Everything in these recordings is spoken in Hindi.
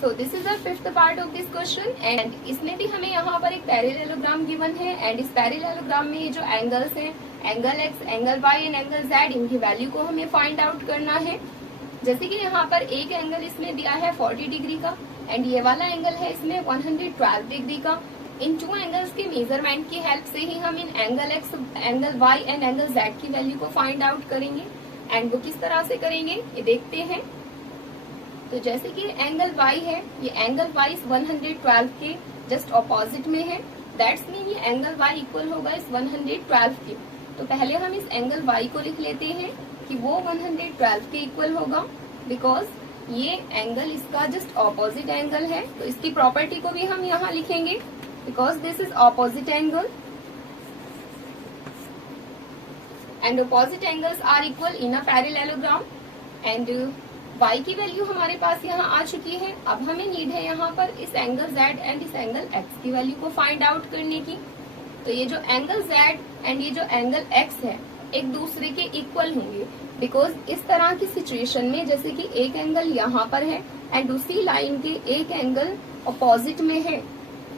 So this is the fifth part of this question and इसमें भी हमें यहाँ पर एक पैरेललोग्राम गिवन है एंड इस पैरेललोग्राम में ये जो एंगल्स हैं, angle x, angle Y and angle z, इनकी वैल्यू को हमें फाइंड आउट करना है। जैसे कि यहाँ पर एक एंगल इसमें दिया है 40 डिग्री का एंड ये वाला एंगल है इसमें 112 डिग्री का। इन टू एंगल्स के मेजरमेंट की हेल्प से ही हम इन angle x, angle Y and angle Z की वैल्यू को फाइंड आउट करेंगे एंड वो किस तरह से करेंगे ये देखते हैं। तो जैसे कि एंगल y है, ये एंगल y इस 112 के जस्ट ऑपोजिट में है, दैट्स मीन ये एंगल y इक्वल होगा इस 112 के। तो पहले हम इस एंगल y को लिख लेते हैं कि वो 112 के इक्वल होगा, बिकॉज ये एंगल इसका जस्ट ऑपोजिट एंगल है। तो इसकी प्रॉपर्टी को भी हम यहाँ लिखेंगे, because this is opposite angle and opposite angles are equal in a parallelogram. And y की वैल्यू हमारे पास यहाँ आ चुकी है। अब हमें नीड है यहाँ पर इस एंगल z एंड इस एंगल x की वैल्यू को फाइंड आउट करने की। तो ये जो एंगल z एंड ये जो एंगल x है एक दूसरे के इक्वल होंगे, बिकॉज इस तरह की सिचुएशन में जैसे कि एक एंगल यहाँ पर है एंड दूसरी लाइन के एक एंगल अपोजिट में है,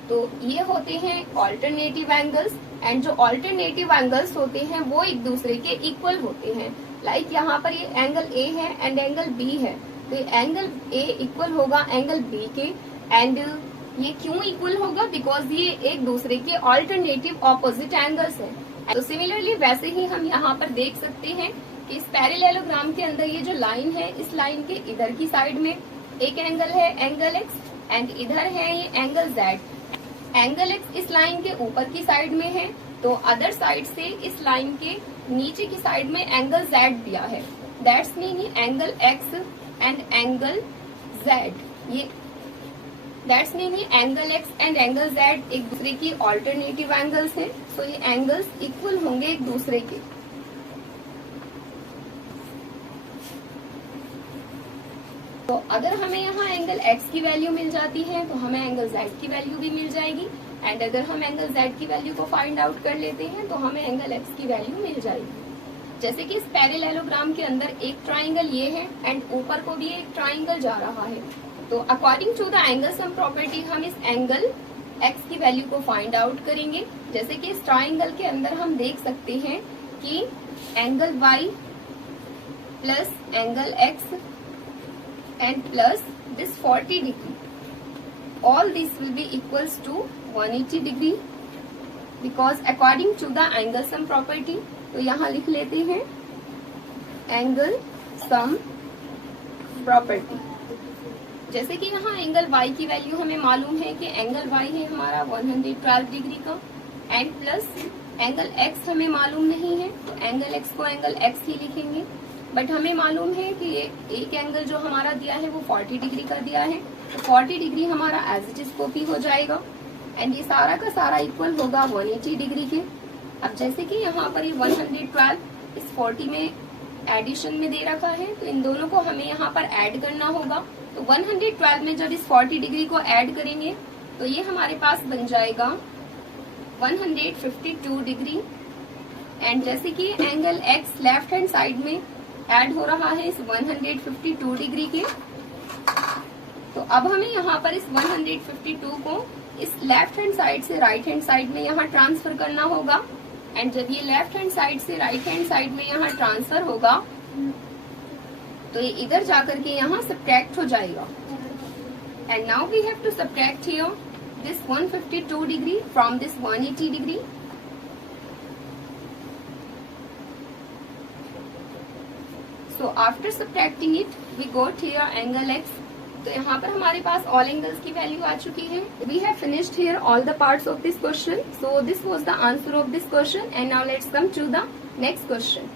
तो ये होते हैं ऑल्टरनेटिव एंगल्स एंड जो ऑल्टरनेटिव एंगल्स होते हैं वो एक दूसरे के इक्वल होते हैं। लाइक यहाँ पर ये एंगल ए है एंड एंगल बी है, तो ये एंगल ए इक्वल होगा एंगल बी के एंड ये क्यों इक्वल होगा, बिकॉज ये एक दूसरे के ऑल्टरनेटिव ऑपोजिट एंगल्स हैं। तो सिमिलरली वैसे ही हम यहाँ पर देख सकते हैं कि इस पैरेललोग्राम के अंदर ये जो लाइन है, इस लाइन के इधर की साइड में एक एंगल है एंगल एक्स एंड इधर है ये एंगल जेड। एंगल एक्स इस लाइन के ऊपर की साइड में है, तो अदर साइड से इस लाइन के नीचे की साइड में एंगल z दिया है, दैट्स मीन ये angle x and angle z, ये दैट्स मीन ये angle x and angle z एक दूसरे की ऑल्टरनेटिव एंगल्स हैं। सो ये एंगल्स इक्वल होंगे एक दूसरे के। तो अगर हमें यहाँ एंगल x की वैल्यू मिल जाती है तो हमें एंगल z की वैल्यू भी मिल जाएगी एंड अगर हम एंगल z की वैल्यू को फाइंड आउट कर लेते हैं तो हमें एंगल x की वैल्यू मिल जाएगी। जैसे कि इस पैरेललोग्राम के अंदर एक ट्राइंगल ये है एंड ऊपर को भी एक ट्राइंगल जा रहा है, तो according to the angle sum property हम इस एंगल x की वैल्यू को फाइंड आउट करेंगे। जैसे कि इस ट्राइंगल के अंदर हम देख सकते हैं कि angle y plus angle x and plus this 40 degree, all this will be equals to 180 degree because according to the angle sum property। तो यहाँ लिख लेते हैं एंगल सम प्रॉपर्टी। जैसे कि यहाँ एंगल y की वैल्यू हमें मालूम है कि एंगल y है हमारा 112 डिग्री का एंड प्लस एंगल x हमें मालूम नहीं है, तो एंगल x को एंगल x ही लिखेंगे। बट हमें मालूम है कि ये एक एंगल जो हमारा दिया है वो 40 डिग्री का दिया है, तो 40 डिग्री हमारा एज इट इज कॉपी हो जाएगा एंड ये सारा का सारा इक्वल होगा 180 डिग्री के। अब जैसे कि यहाँ पर ये 112 इस 40 में एडिशन में दे रखा है, तो इन दोनों को हमें यहाँ पर ऐड करना होगा। तो 112 में जब इस 40 डिग्री को ऐड करेंगे तो ये हमारे पास बन जाएगा 152 डिग्री एंड जैसे कि angle x left hand side में ऐड हो रहा है इस 152 डिग्री के, तो अब हमें यहाँ पर इस 152 को इस लेफ्ट हैंड साइड से राइट हैंड साइड में यहाँ ट्रांसफर करना होगा एंड जब ये लेफ्ट हैंड साइड से राइट हैंड साइड में यहाँ ट्रांसफर होगा तो ये इधर जाकर के यहाँ सब्ट्रैक्ट हो जाएगा and now we have to subtract here this 152 degree from this 180 degree. So after subtracting it, we got here angle x। तो यहाँ पर हमारे पास all angles की वैल्यू आ चुकी है। We have finished here all the parts of this question. So this was the answer of this question and now let's come to the next question।